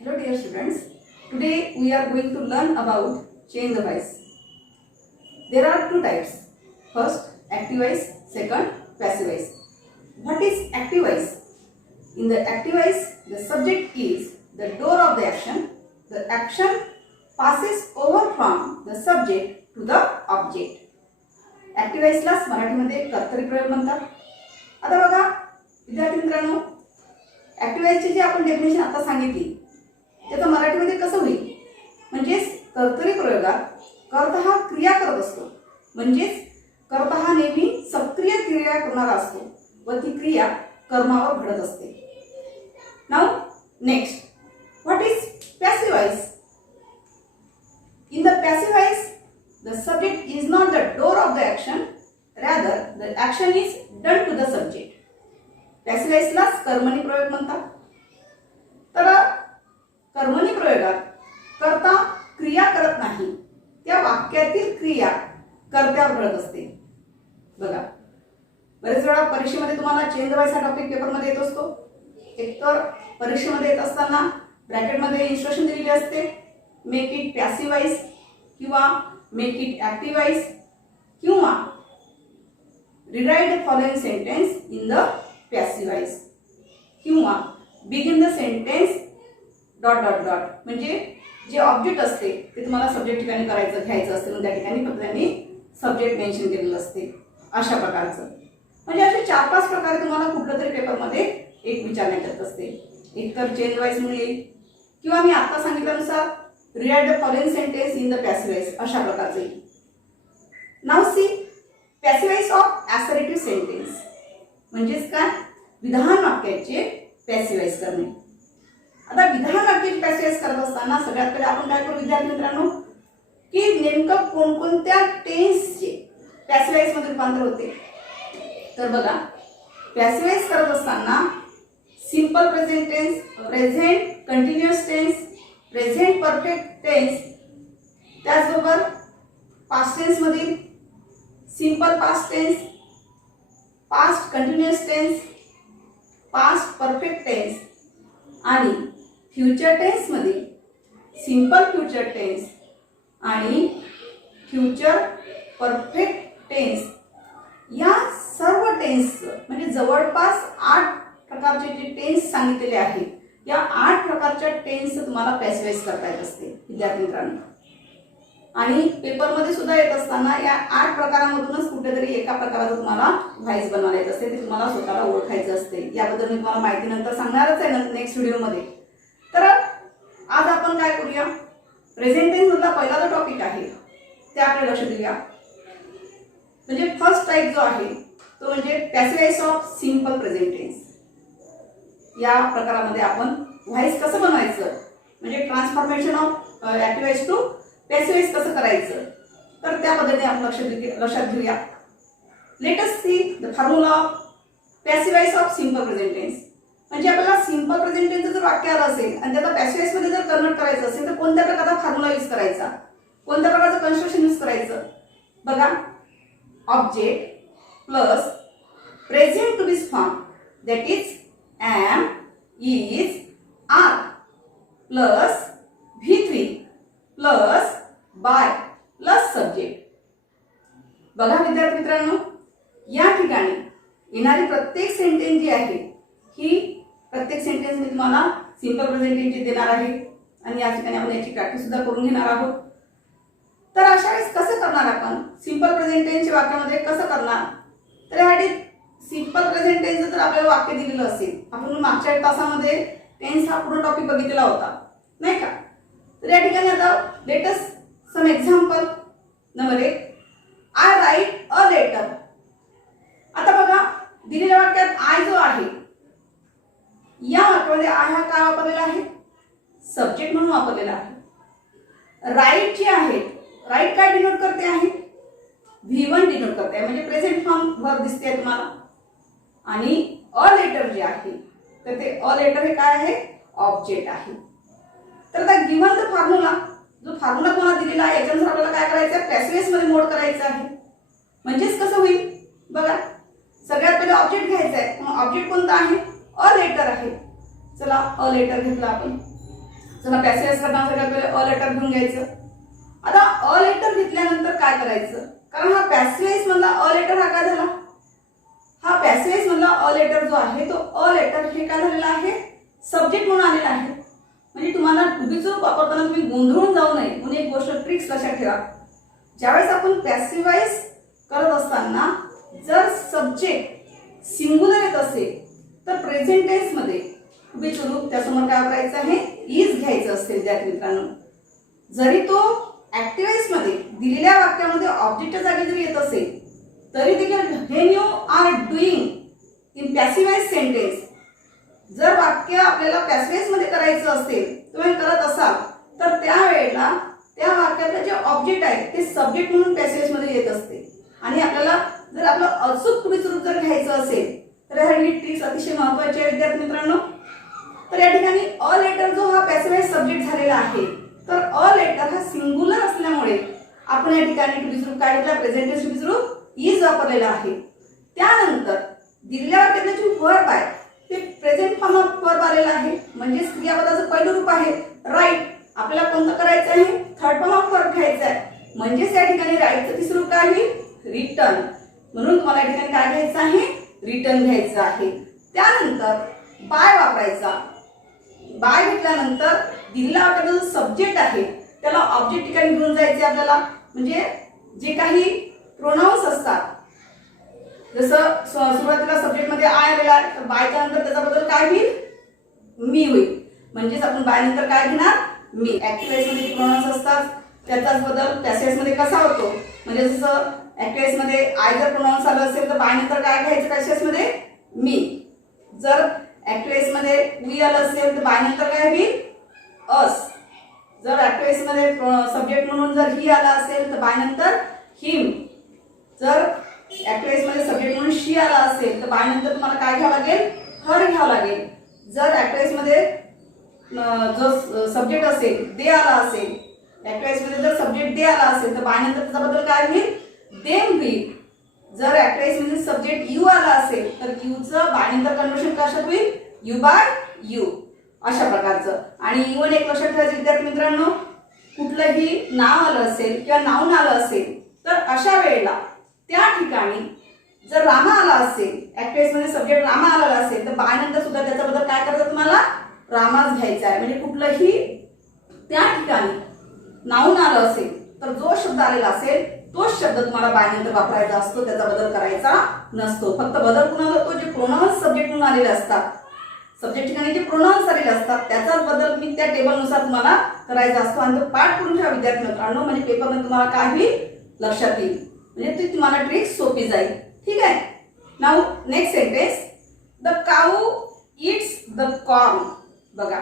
Hello dear students, today we are going to learn about chain the voice. There are two types. First, active voice, second, passive voice. What is active voice? In the active voice, the subject is the door of the action. The action passes over from the subject to the object. Active व्हॉइसलाच मराठीमध्ये कर्तरी प्रयोग म्हणतात. आता बघा विद्यार्थी मित्रांनो, active व्हॉइसची जी आपण डेफिनेशन आता सांगितली त्याचं मराठीमध्ये कसं होईल? म्हणजेच कर्तरी प्रयोगात कर्ता हा क्रिया करत असतो, म्हणजेच कर्ता हा नेहमी सक्रिय क्रिया करणारा असतो व ती क्रिया कर्मावर घडत असते. Now next, what is passive voice? In the passive voice, the subject is not the door of the action, rather the action is done to the subject. Passive voice लाच कर्मणी प्रयोग म्हणतात. तर कर्मणी प्रयोगात कर्ता क्रिया करत नाही, त्या वाक्यातील क्रिया कर्त्यावर घडत असते. बघा बरेच वेळा परीक्षेमध्ये तुम्हाला चेंज द व्हॉइस हा टॉपिक पेपरमध्ये येत असतो. एकतर परीक्षेमध्ये येत असताना ब्रॅकेटमध्ये इन्स्ट्रक्शन दिलेली असते, मेक इट पॅसिव्ह व्हॉइस किंवा मेक इट ऍक्टिव्ह व्हॉइस किंवा rewrite the following sentence in the passive voice किंवा begin the sentence dot dot dot. म्हणजे जे ऑब्जेक्ट असते ते तुम्हाला सब्जेक्ट ठिकाणी घ्यायचं असते, त्या ठिकाणी फक्त त्यांनी सब्जेक्ट मेन्शन केलेलं असते. अशा प्रकारचं म्हणजे असे 4-5 प्रकारे तुम्हाला कुठलं तरी पेपरमध्ये एक विचारण्यात येत असते. एक तर चेंज व्हॉइस म्हणून येईल किंवा मी आता सांगितल्यानुसार rewrite the following sentence in the passive voice अशा प्रकारचे येईल. Now see passive voice of assertive sentence म्हणजेच काय? विधान वाक्याचे पॅसिव्ह व्हॉइस करणे. आता विधान वाक्याचे पॅसिव्ह व्हॉइस करत असताना सगळ्यात पहिले आपण काय करू विद्यार्थी मित्रांनो, की नेमकं कोणकोणत्या टेन्सचे पॅसिव्ह व्हॉइस मध्ये रूपांतर होते. तर बघा पॅसिव्ह व्हॉइस करत असताना simple present tense, present continuous tense, present perfect tense, त्याचबरोबर पास्ट टेन्स मधील simple past tense, past continuous tense, past perfect tense आणि फ्युचर टेन्स मधील सिंपल फ्युचर टेन्स आणि फ्युचर परफेक्ट टेन्स या सर्व टेन्स म्हणजे जवळपास 8 प्रकारचे जे टेन्स सांगितलेले आहेत, या 8 प्रकारच्या टेन्स तुम्हाला पॅसिव्ह व्हॉइस करता येत असते विद्यार्थी मित्रांनो. आणि पेपरमध्ये सुद्धा येत असताना या 8 प्रकारांमधूनच कुठेतरी एका प्रकाराचं तुम्हाला व्हॉइस बनवायला येत असते, ते तुम्हाला स्वतःला ओळखायचं असते. याबद्दल मी तुम्हाला माहिती नंतर सांगणारच आहे नेक्स्ट व्हिडिओमध्ये. तर आज आपण काय करूया, प्रेझेंट टेन्स मधला पहिला जो टॉपिक आहे त्याकडे लक्ष देऊया. म्हणजे फर्स्ट टाइप जो आहे तो म्हणजे passive voice of simple present tense. या प्रकारामध्ये आपण व्हॉइस कसं बनवायचं म्हणजे transformation of active voice to passive voice कसं करायचं, तर त्या पद्धतीने आपण लक्षात घेऊया. Let us see the formula of passive voice of simple present tense. म्हणजे आपल्याला सिंपल प्रेझेंट टेन्सचं जर वाक्य आलं असेल आणि त्याला पॅसिव्ह व्हॉइस मध्ये जर कन्वर्ट करायचं असेल तर कोणत्या प्रकारचा फॉर्म्युला यूज करायचा, कोणत्या प्रकारचं कन्स्ट्रक्शन यूज करायचं? बघा, object plus present to be form that is am, is, are plus V3 plus by plus subject. बघा विद्यार्थी मित्रांनो, या ठिकाणी येणारी प्रत्येक सेंटेन्स जी आहे ही प्रत्येक सेंटेन्स मी तुम्हाला सिंपल प्रेझेंट टेन्सची देणार आहे आणि या ठिकाणी आपण याची प्रॅक्टिस सुद्धा करून घेणार आहोत. तर अशा वेळेस कसं करणार आपण सिंपल प्रेझेंट टेन्सच्या वाक्यामध्ये कसं करणार? तर यासाठी सिंपल प्रेझेंट टेन्स जर आपल्याला वाक्य दिलेलं असेल, आपण मागच्या तासामध्ये टेन्स हा पूर्ण टॉपिक बघितलेला होता नाही का. तर या ठिकाणी आता let us some example. Number 1, I write a letter. आता बघा दिलेल्या वाक्यात आय जो आहे या वाक्यामध्ये आय हा काय वापरलेला आहे? सब्जेक्ट म्हणून वापरलेला आहे. राईट जी आहे, राईट काय डिनोट करते आहे? V1 डिनोट करते आहे, म्हणजे प्रेझेंट फॉर्म वर्ब दिसते तुम्हाला. आणि अ लेटर जे आहे तर ते अ लेटर हे काय आहे? ऑब्जेक्ट आहे. तर आता गिव्हन द फॉर्म्युला, जो फॉर्म्युला तुम्हाला दिलेला आहे याच्यानुसार आपल्याला काय करायचं आहे? पॅसिव्ह व्हॉइस मध्ये मोड करायचं आहे. म्हणजेच कसं होईल बघा, सगळ्यात पहिले ऑब्जेक्ट घ्यायचा आहे. मग ऑब्जेक्ट कोणता आहे? अ लेटर आहे. चला अ लेटर घेतला आपण. चला पॅसिव्ह करण्यासाठी आपल्याला अ लेटर घेऊन घ्यायचं. आता अ लेटर घेतल्यानंतर काय करायचं, कारण हा पॅसिव्ह मधला अ लेटर हा काय झाला, हा पॅसिव्ह मधला अ लेटर जो आहे तो अ लेटर हे काय झालेला आहे, सब्जेक्ट म्हणून आलेला आहे. म्हणजे तुम्हाला टू बी रूप वापरताना तुम्ही गोंधळून जाऊ नये म्हणून एक गोष्ट ट्रिक्स लक्षात ठेवा. ज्यावेळेस आपण पॅसिव्हाइज करत असताना जर सब्जेक्ट सिंग्युलर येत असेल तर प्रेझेंट टेन्स मध्ये टू बी रूप त्यासमोर काय वापरायचं आहे, इज घ्यायचं असते विद्यार्थी मित्रांनो. जरी तो ऍक्टिव्हाइज मध्ये दिलेल्या वाक्यामध्ये ऑब्जेक्टच्या जागी जरी येत असेल तरी देखील when you are doing in passivize sentence, जर वाक्य आपल्याला पॅसिव्हाइज मध्ये करायचं असेल तुम्ही करत असाल तर त्यावेळेला त्या वाक्यातलं जे ऑब्जेक्ट आहे ते सब्जेक्ट म्हणून पॅसिव्हाइज मध्ये येत असते. आणि आपल्याला जर आपलं अचूक टू बी रूप जर घ्यायचं असेल तर ही ट्रिक्स अतिशय महत्त्वाची आहे विद्यार्थी मित्रांनो. तर या ठिकाणी अ लेटर जो हा पॅसिव्हाइज सब्जेक्ट झालेला आहे तर अ लेटर हा सिंग्युलर असल्यामुळे आपण या ठिकाणी टू बी रूप काय घेतला, प्रेझेंट टेन्स टू बी रूप इज वापरलेला आहे. त्यानंतर दिलेल्या वाक्यातलं जे वर्ब आहे ते प्रेझेंट फॉर्म ऑफ वर्ब आलेला आहे, म्हणजे क्रियापदाचं पहिलं रूप आहे राईट. आपल्याला कोणतं करायचं आहे, थर्ड फॉर्म ऑफ वर्ब घ्यायचा आहे. म्हणजेच या ठिकाणी राईटचं तिसरं रूप काय आहे, रिटर्न. म्हणून तुम्हाला या ठिकाणी काय घ्यायचं आहे, रिटर्न घ्यायचं आहे. त्यानंतर बाय वापरायचा. बाय घेतल्यानंतर दिलेल्या वाक्याचा जो सब्जेक्ट आहे त्याला ऑब्जेक्ट ठिकाणी घेऊन जायचे आपल्याला. म्हणजे जे काही प्रोनाउन्स असतात, जसं सुरुवातीला सब्जेक्ट मध्ये आय आलेला आहे तर बायच्या नंतर त्याचा बदल काय होईल, मी होईल. म्हणजेच आपण बाय नंतर काय घेणार, मी. ऍक्टिव्हाइज मध्ये प्रोनाउन्स असतात त्याचाच बदल पॅसिव्ह मध्ये कसा होतो, म्हणजे जसं ऍक्टिव्हाइज मध्ये आय जर प्रोनाउन्स आलं असेल तर बाय नंतर काय घ्यायचं पॅसिव्ह मध्ये, मी. जर ऍक्टिव्हाइज मध्ये वी आलं असेल तर बाय नंतर काय होईल, अस. जर ऍक्टिव्हाइज मध्ये सब्जेक्ट म्हणून जर ही आला असेल तर बाय नंतर हिम. जर ऍक्टिव्हाइज मध्ये सब्जेक्ट म्हणून शी आला असेल तर बाय नंतर तुम्हाला काय घ्यावं लागेल, हर घ्यावं लागेल. जर ऍक्टिव्हाइज मध्ये जो सब्जेक्ट असेल दे आला असेल, ऍक्टिव्हाइज मध्ये जर सब्जेक्ट दे आला असेल तर बाय नंतर त्याचा बदल काय होईल, देम होईल. जर ऍक्टिव्हाइज मध्ये सब्जेक्ट यू आला असेल तर यूचं बाय नंतर कन्वर्शन कशात होईल, यू बाय यू. अशा प्रकारचं. आणि इव्हन एक लक्षात ठेवायचं विद्यार्थी मित्रांनो, कुठलंही नाव आलं असेल किंवा नाऊन आलं असेल तर अशा वेळेला त्या ठिकाणी जर रामा आला असेल, ऍक्टिव्हाइज मध्ये सब्जेक्ट रामा आलेला असेल तर बाय नंतर सुद्धा त्याचा बदल काय करायचं, तुम्हाला रामाच घ्यायचा आहे. म्हणजे कुठलंही त्या ठिकाणी नाऊन आलं असेल तर जो शब्द आलेला असेल तोच शब्द तुम्हाला बाय नंतर वापरायचा असतो, त्याचा बदल करायचा नसतो. फक्त बदल कुणाला होतो, जे प्रोनाउन्स सब्जेक्ट म्हणून आलेले असतात, सब्जेक्ट ठिकाणी जे प्रोनाउन्स आलेले असतात त्याचाच बदल मी त्या टेबलनुसार तुम्हाला करायचा असतो. आणि तो पाठ करून ठेवा विद्यार्थी मित्रांनो, म्हणजे पेपरमध्ये तुम्हाला काही लक्षात येईल, म्हणजे ती तुम्हाला ट्रिक सोपी जाईल. ठीक आहे. Now next sentence, the cow it's the corn. बघा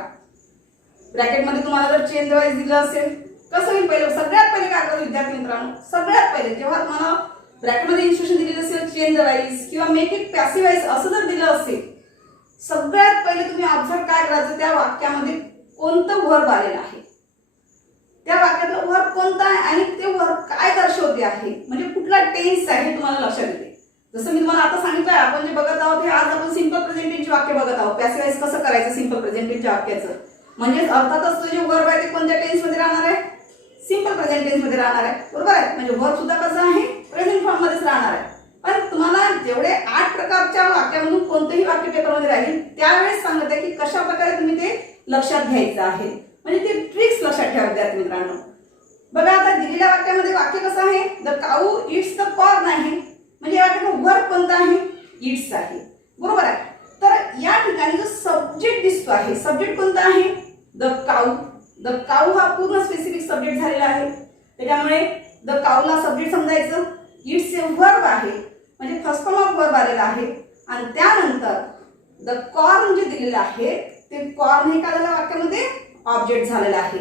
ब्रॅकेटमध्ये तुम्हाला जर चेन द वाईज दिलं असेल कसं होईल, सगळ्यात पहिले काय करायचं विद्यार्थी मित्रांनो, सगळ्यात पहिले जेव्हा तुम्हाला ब्रॅकेटमध्ये इन्स्ट्रक्शन दिलेली असेल चेन द वाईज किंवा मेक इट पॅसिव्हाइज असं जर दिलं असेल, सगळ्यात पहिले तुम्ही ऑब्झर्व काय करायचं, त्या वाक्यामध्ये कोणतं वर्ब आलेलं आहे, त्या वाक्यातलं वर्ब कोणतं आहे आणि ते वर्ब काय दर्शवते आहे, म्हणजे कुठला टेन्स आहे हे तुम्हाला लक्षात येते. जसं मी तुम्हाला आता सांगितलं, आपण जे बघत आहोत हे आज आपण सिंपल प्रेझेंट टेन्सचे वाक्य बघत आहोत. पॅसिव्हाइज कसं करायचं सिंपल प्रेझेंट टेन्सच्या वाक्याचं, म्हणजे अर्थातच तो जे वर्ब आहे ते कोणत्या टेन्स मध्ये राहणार आहे, सिंपल प्रेझेंट टेन्स मध्ये राहणार आहे. बरोबर आहे. म्हणजे वर्ब सुद्धा कसं आहे, प्रेझेंट फॉर्म मध्येच राहणार आहे. पण तुम्हाला जेवढे 8 प्रकारच्या वाक्यामधून कोणतेही वाक्य पेपरमध्ये राहील त्यावेळेस सांगत आहे की कशा प्रकारे तुम्ही ते लक्षात घ्यायचं आहे, म्हणजे ते ट्रिक्स लक्षात ठेवा विद्यार्थी मित्रांनो. बघा आता दिलेल्या वाक्यामध्ये वाक्य कसं आहे, the cow it's the corn आहे, म्हणजे या वाक्याचं वर्ब कोणतं आहे, इट्स आहे. बरोबर आहे. तर या ठिकाणी जो सब्जेक्ट दिसतो आहे, सब्जेक्ट कोणता आहे, द काऊ. द काऊ हा पूर्ण स्पेसिफिक सब्जेक्ट झालेला आहे, त्याच्यामुळे द काऊला सब्जेक्ट समजायचं. इट्स ए वर्ब आहे, म्हणजे फर्स्ट फॉर्म ऑफ वर्ब आलेला आहे. आणि त्यानंतर द कॉर्न जे दिलेलं आहे ते कॉर्न हे काय झालं वाक्यामध्ये ऑब्जेक्ट झालेला आहे.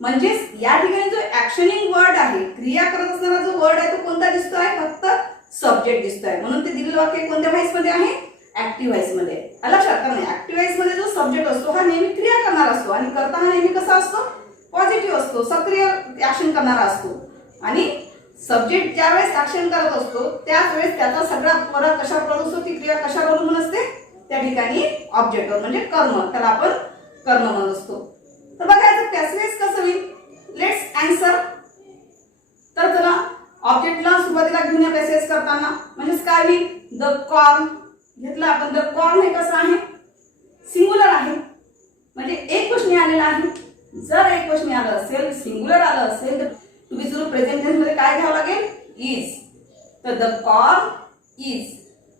म्हणजेच या ठिकाणी जो ऍक्शनिंग वर्ड आहे, क्रिया करत असणारा जो वर्ड आहे तो कोणता दिसतोय, फक्त सब्जेक्ट दिसतोय. म्हणून ते दिलेलं वाक्य कोणत्या व्हाईस मध्ये आहे, ऍक्टिव्ह व्हाईस मध्ये. लक्षात नाही, ऍक्टिव्ह व्हाईस मध्ये जो सब्जेक्ट असतो हा नेहमी क्रिया करणारा असतो आणि करता हा नेहमी कसा असतो, पॉझिटिव्ह असतो, सक्रिय ऍक्शन करणारा असतो. आणि सब्जेक्ट ज्यावेळेस ऍक्शन करत असतो त्याच वेळेस त्याचा सगळा फरक कशावर असतो, ती क्रिया कशावर अवलंबून असते, त्या ठिकाणी ऑब्जेक्टवर, म्हणजे कर्म, त्याला आपण कर्म म्हणत असतो. तर बघायचं काय होईल, द कॉर्न घेतलं आपण. द कॉर्न हे कसं आहे, सिंगुलर आहे, म्हणजे एक क्वेश्चन आलेला आहे. जर एक क्वेश्चन आलं असेल, सिंगुलर आलं असेल, तर टू बी सुरू प्रेझेंट टेन्स मध्ये काय घ्यावं लागेल, इज. तर द कॉर्न इज.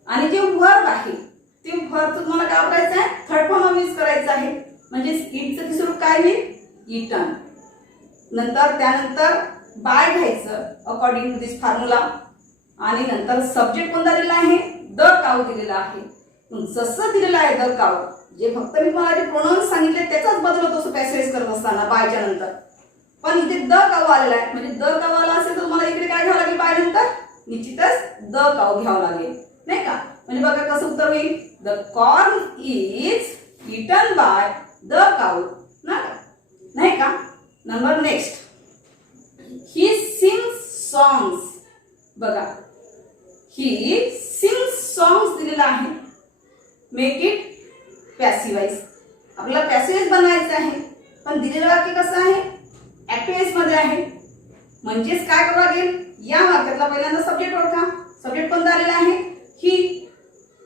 आणि जे वर्ब आहे ते वर्ब तुम्हाला काय वापरायचं आहे, थर्ड फॉर्म यूज करायचं आहे. म्हणजे इटचं तिसरं रूप काय होईल, इटन. नंतर त्यानंतर बाय घ्यायचं अकॉर्डिंग टू दिस फॉर्म्युला. आणि नंतर सब्जेक्ट कोणता दिलेला आहे, द काऊ दिलेला आहे. जसं दिलेलं आहे द काऊ, जे फक्त मी तुम्हाला जे प्रोनाउन्स सांगितले त्याचाच बदल होतो पॅसेज करत असताना बायच्या नंतर. पण इथे द काऊ आलेला आहे, म्हणजे द काऊ आला असेल तर तुम्हाला इकडे काय घ्यावं लागेल, बाय नंतर निश्चितच द काऊ घ्यावं लागेल, नाही का. म्हणजे बघा कसं उत्तर होईल, the corn is eaten by the cow, नाही का. Number next, he sings songs. बघा ही सिंग्स सॉंग्स दिलेला आहे. Make it passivize. आपल्याला पॅसिव्हाइज बनवायचं आहे, पण दिलेलं वाक्य कसं आहे, ऍक्टिव्हाइज मध्ये आहे. म्हणजेच काय करावं लागेल, या वाक्यातला पहिल्यांदा सब्जेक्ट ओळखा. सब्जेक्ट कोणता आलेला आहे, ही.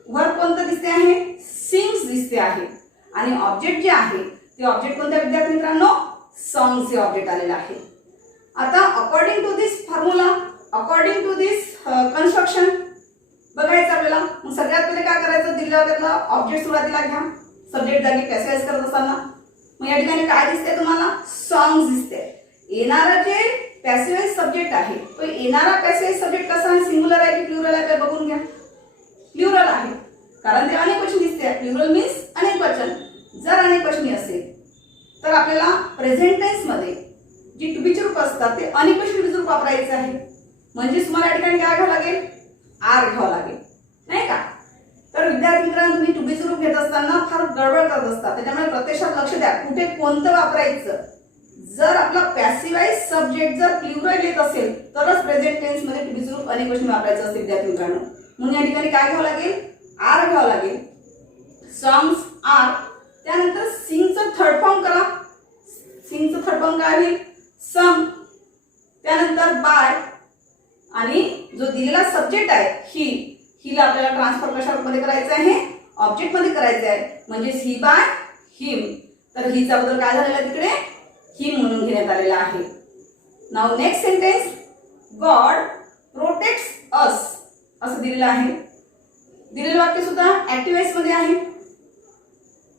वर्ब कोणतं दिसते आहे, सिंग्स दिसते आहे. आणि ऑब्जेक्ट जे आहे ते ऑब्जेक्ट कोणत्या विद्यार्थी मित्रांनो, सॉंग्स हे ऑब्जेक्ट आलेलं आहे. आता according to this formula, according to this construction बघायचं आपल्याला. मग सगळ्यात पहिले काय करायचं, दिलेल्या वाक्यातला ऑब्जेक्ट सुरुवातीला घ्या, सब्जेक्ट जागी पॅसेज करत असताना. मग या ठिकाणी काय दिसते तुम्हाला, सॉंग्स दिसते. येणारा जे पॅसिव्हाइज सब्जेक्ट आहे तो येणारा पॅसिव्हाइज सब्जेक्ट कसा आहे, सिंगुलर आहे की प्लुरल आहे ते बघून घ्या. प्लुरल आहे, कारण ते अनेक वचन दिसते. प्लुरल मीन्स अनेक वचन. जर अनेक वचनी असेल तर आपल्याला प्रेझेंट टेन्स मध्ये जी टू बीचे रूप असतात ते अनेक वचनी रूप वापरायचे आहे. म्हणजे तुम्हाला या ठिकाणी काय घ्यावं लागेल, आर घ्यावं लागेल, नाही का. तर विद्यार्थी मित्रांनो, तुम्ही टू बीचे रूप घेत असताना फार गडबड करत असतात, त्याच्यामुळे प्रत्यक्षात लक्ष द्या कुठे कोणतं वापरायचं. जर आपला पॅसिव्हाइज सब्जेक्ट जर प्लुरल येत असेल तरच प्रेझेंट टेन्स मध्ये टू बीचे रूप अनेक वचनी वापरायचं असते विद्यार्थी मित्रांनो. म्हणून या ठिकाणी काय घ्यावं लागेल, आर घ्यावं लागेल. Songs are. त्यानंतर सिंगचं थर्ड फॉर्म करा. सिंगचं थर्ड फॉर्म काय होईल, सम. त्यानंतर बाय. आणि जो दिलेला सब्जेक्ट आहे ही, हिला आपल्याला ट्रान्सफर कशामध्ये करायचं आहे, ऑब्जेक्ट मध्ये करायचं आहे. म्हणजे ही बाय हिम. तर हिचा बदल काय झालेला तिकडे, हिम म्हणून घेण्यात आलेला आहे. Now next sentence, God protects us असं दिलेलं आहे. दिलेलं वाक्य सुद्धा ऍक्टिव्हाइज मध्ये आहे.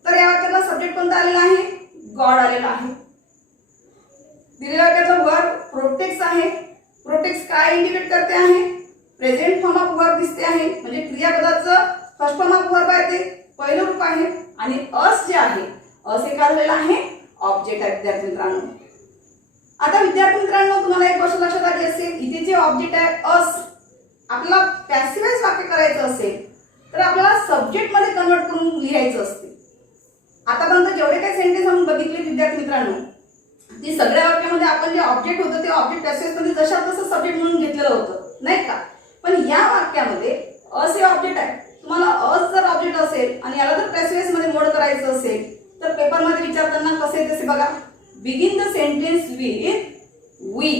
तर या वाक्याला सब्जेक्ट कोणता आलेला आहे, गॉड आलेला आहे. दिलेल्या वाक्याचा वर्ब प्रोटेक्ट्स आहे. प्रोटेक्ट्स काय इंडिकेट करते आहे, प्रेझेंट फॉर्म ऑफ वर्ब दिसते आहे. म्हणजे क्रियापदाचं फर्स्ट फॉर्म ऑफ वर्ब आहे, ते पहिलं रूप आहे. आणि अस जे आहे, अस हे काय झालेलं आहे, ऑब्जेक्ट आहे विद्यार्थी मित्रांनो. आता विद्यार्थी मित्रांनो, तुम्हाला एक गोष्ट लक्षात आली असेल, इथे जे ऑब्जेक्ट आहे अस, आपल्याला पॅसिव्हाइज वाक्य करायचं असेल तर आपल्याला सब्जेक्ट मध्ये कन्वर्ट करून लिहायचं असते. आतापर्यंत जेवढे काही सेंटेन्स आपण बघितले विद्यार्थी मित्रांनो, ती सगळ्या वाक्यामध्ये आपण जे ऑब्जेक्ट होतं ते ऑब्जेक्ट पॅसिव्हाइज मध्ये जशा तसं सब्जेक्ट म्हणून घेतलेलं होतं, नाही का. पण या वाक्यामध्ये अस हे ऑब्जेक्ट आहे. तुम्हाला अस जर ऑब्जेक्ट असेल आणि याला जर पॅसिव्हाइज मध्ये मोड करायचं असेल तर पेपरमध्ये विचारताना कसे तसे बघा, begin the sentence with V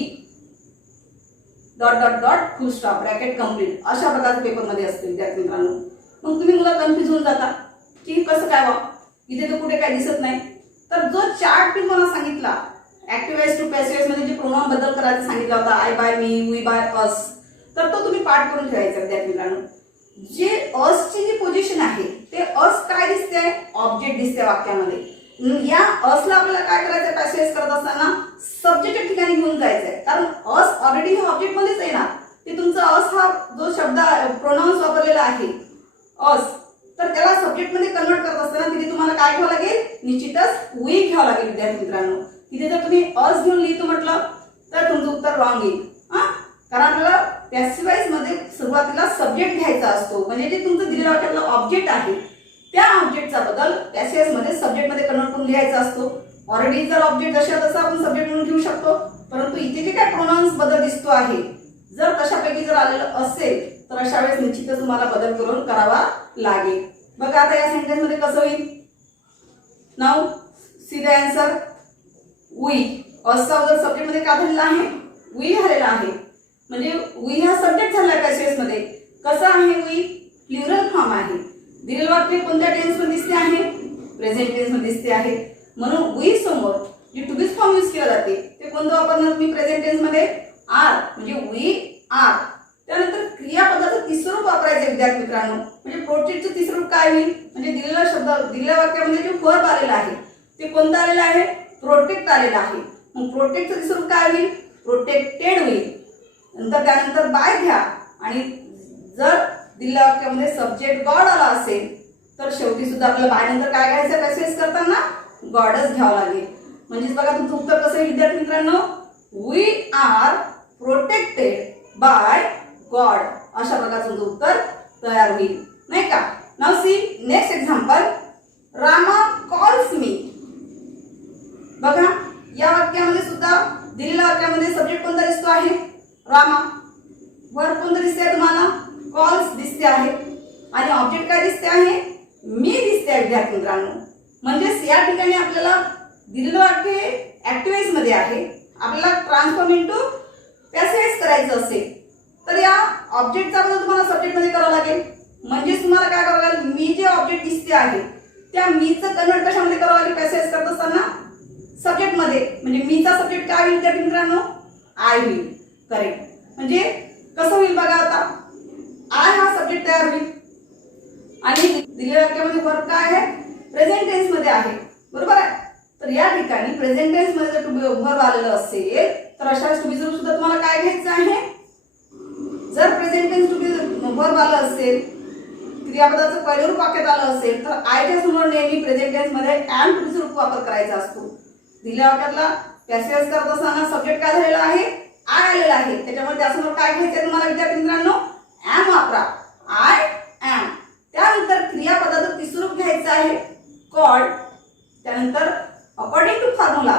dot dot dot full stop bracket complete, अशा प्रकारचे पेपरमध्ये असते विद्यार्थी मित्रांनो. मग तुम्ही मुलं कन्फ्युज होऊन जाता की कसं काय वा, इथे तर कुठे काय दिसत नाही. तर जो चार्ट मी मला सांगितला ऍक्टिव्हाइज टू पॅसिव्हाइज मध्ये जे प्रोनाउन बदल करायचा सांगितला होता, I by me, we by us, तर तो तुम्ही पाठ करून ठेवायचा विद्यार्थी मित्रांनो. जे असची जी पोझिशन आहे ते अस काय दिसते, ऑब्जेक्ट दिसते वाक्यामध्ये. या असला आपल्याला काय करायचं, पॅसिव्हाइज करत असताना सब्जेक्टच्या ठिकाणी घेऊन जायचंय, कारण अस ऑलरेडी हे ऑब्जेक्ट मध्येच येणार. ते तुमचा अस हा जो शब्द प्रोनाउन्स वापरलेला आहे अस, तर त्याला सब्जेक्ट मध्ये कन्वर्ट करत असताना तिथे तुम्हाला काय घ्यावं लागेल, निश्चितच वी घ्यावं लागेल विद्यार्थी मित्रांनो. तिथे जर तुम्ही अस घेऊन लिहितो म्हटलं तर तुमचं उत्तर रॉंग येईल. कारण आपल्याला पॅसिव्हाइज मध्ये सुरुवातीला सब्जेक्ट घ्यायचा असतो. म्हणजे जे तुमचं दिलेलं वाक्यातलं ऑब्जेक्ट आहे त्या ऑब्जेक्टचा बदल पॅसिव्हाइज मध्ये सब्जेक्ट मध्ये कन्वर्ट करून लिहायचा असतो. ऑलरेडी जर ऑब्जेक्ट जशा तसा आपण सब्जेक्ट म्हणून घेऊ शकतो, परंतु इथे जे काय प्रोनाउन्स बदल दिसतो आहे जर तशापैकी जर आलेलं असेल तर अशा वेळेस निश्चितच तुम्हाला बदल करून करावा लागेल. बघा आता या सेंटेन्स मध्ये कसं होईल. Now see the answer, we. असा जर सब्जेक्ट मध्ये का झालेला आहे, वी झालेला आहे. म्हणजे वी हा सब्जेक्ट झाला पॅसिव्हाइज मध्ये. कसं आहे वी? प्लुरल फॉर्म आहे. दिलेलं वाक्य कोणत्या टेन्स मध्ये दिसते आहे? प्रेझेंट टेन्स मध्ये दिसते आहे. म्हणून वी समोर जे टू बी फॉर्म यूज केला जाते ते कोणतं वापरणार तुम्ही प्रेझेंट टेन्स मध्ये? आर, म्हणजे वी आर. त्यानंतर क्रियापदाचं तिसरं रूप वापरायचं विद्यार्थी मित्रांनो. म्हणजे प्रोटेक्टचं तिसरं रूप काय होईल? म्हणजे दिलेला शब्द दिलेल्या वाक्यामध्ये जे वर्ब आलेला आहे ते कोणतं आलेलं आहे? प्रोटेक्ट आलेलं आहे. मग प्रोटेक्टचं तिसरं रूप काय होईल? प्रोटेक्टेड होईल. नंतर त्यानंतर बाय घ्या आणि जर दिलेल्या वाक्यामध्ये सब्जेक्ट गॉड आला असेल तर शेवटी सुद्धा आपल्याला बाय नंतर काय घ्यायचं? पॅसेज करताना गॉडच घ्यावं लागेल. म्हणजेच बघा तुमचं उत्तर कसं आहे विद्यार्थी मित्रांनो? We are protected by God. अशा प्रकारचं उत्तर तयार होईल, नाही का? Now see next example. Rama calls me. बघा या वाक्यामध्ये सुद्धा दिलेल्या वाक्यामध्ये सब्जेक्ट कोणता दिसतो आहे? रामा. वर्ब कोणतं दिसते तुम्हाला? कॉल्स दिसते आहे. आणि ऑब्जेक्ट काय दिसते आहे? मी दिसते आहे विद्यार्थी मित्रांनो. म्हणजेच या ठिकाणी आपल्याला दिलेलं वाक्य ऍक्टिव्ह वॉइस मध्ये आहे. आपल्याला ट्रान्सफॉर्म इनटू पॅसिव्ह करायचं असेल तर या ऑब्जेक्टचा बदल तुम्हाला सब्जेक्ट मध्ये करावा लागेल. म्हणजे तुम्हाला काय करावं लागेल? मी जे ऑब्जेक्ट दिसते आहे त्या मीचं कन्वर्ट कशामध्ये करावं लागेल? पॅसिव्ह करत असताना सब्जेक्ट मध्ये. म्हणजे मीचा सब्जेक्ट काय होईल विद्यार्थी मित्रांनो? आय होईल. करेक्ट. म्हणजे कसं होईल बघा आता? आय हा सब्जेक्ट तयार होईल आणि दिलेल्या वाक्यामध्ये वर्ब काय आहे? प्रेझेंट टेन्स मध्ये आहे, बरोबर आहे? तर या ठिकाणी प्रेझेंट टेन्स मध्ये जर वर्ब आलेलं असेल तर अशा टू बी सुद्धा तुम्हाला काय घ्यायचं आहे? जर present tense to be verb आलं असेल, क्रियापदाचं पहिलं रूप वाक्यात आलं असेल तर आयच्या समोर नेहमी प्रेझेंट टेन्स मध्ये एम टू बी रूप वापर करायचा असतो. दिलेल्या वाक्यातला पॅसिव्ह करत असताना सब्जेक्ट काय झालेला आहे? आय आलेला आहे. त्याच्यामुळे त्यासमोर काय घ्यायचंय तुम्हाला विद्यार्थी मित्रांनो? एम वापरा. I am. त्यानंतर क्रियापदाचं तिसरं रूप घ्यायचं आहे कॉल्ड. त्यानंतर अकॉर्डिंग टू फॉर्म्युला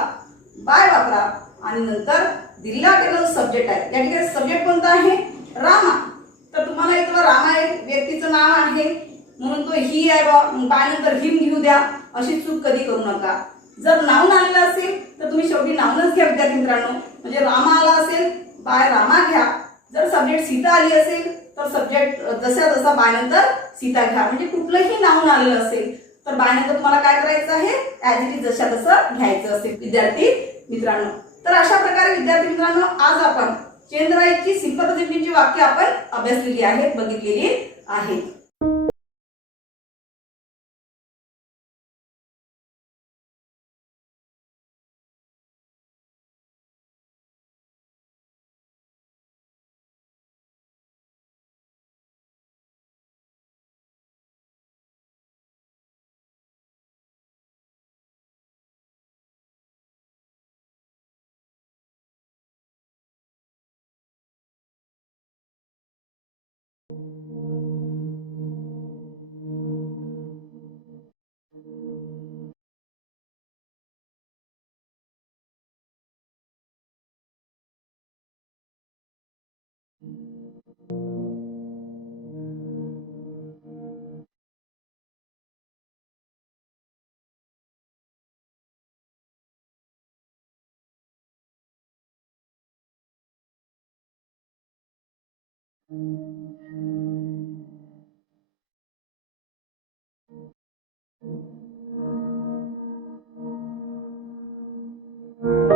बाय वापरा आणि नंतर दिलेला वाक्याला सब्जेक्ट आहे. या ठिकाणी सब्जेक्ट कोणता आहे? रामा. तर तुम्हाला इथं रामा एक व्यक्तीचं नाव आहे म्हणून तो ही आहे बा, बाय नंतर हिम घेऊ द्या, अशी चूक कधी करू नका. जर नाउन आलेलं असेल तर तुम्ही शेवटी नाउनच घ्या विद्यार्थी मित्रांनो. म्हणजे रामा आला असेल बाय रामा घ्या. जर सब्जेक्ट सीता आली असेल तर सब्जेक्ट जसा जसा बाय नंतर सीता घ्या. म्हणजे कुठलंही नाउन आलेलं असेल तर बाय नंतर तुम्हाला काय करायचं आहे? ऍज इट इज जशा तसं घ्यायचं असेल विद्यार्थी मित्रांनो. तर अशा प्रकारे विद्यार्थी मित्रांनो आज आपण चेंज द राईटची सिंपल प्रेझेंटची वाक्य आपण अभ्यासलेली आहेत, बघितलेली आहेत.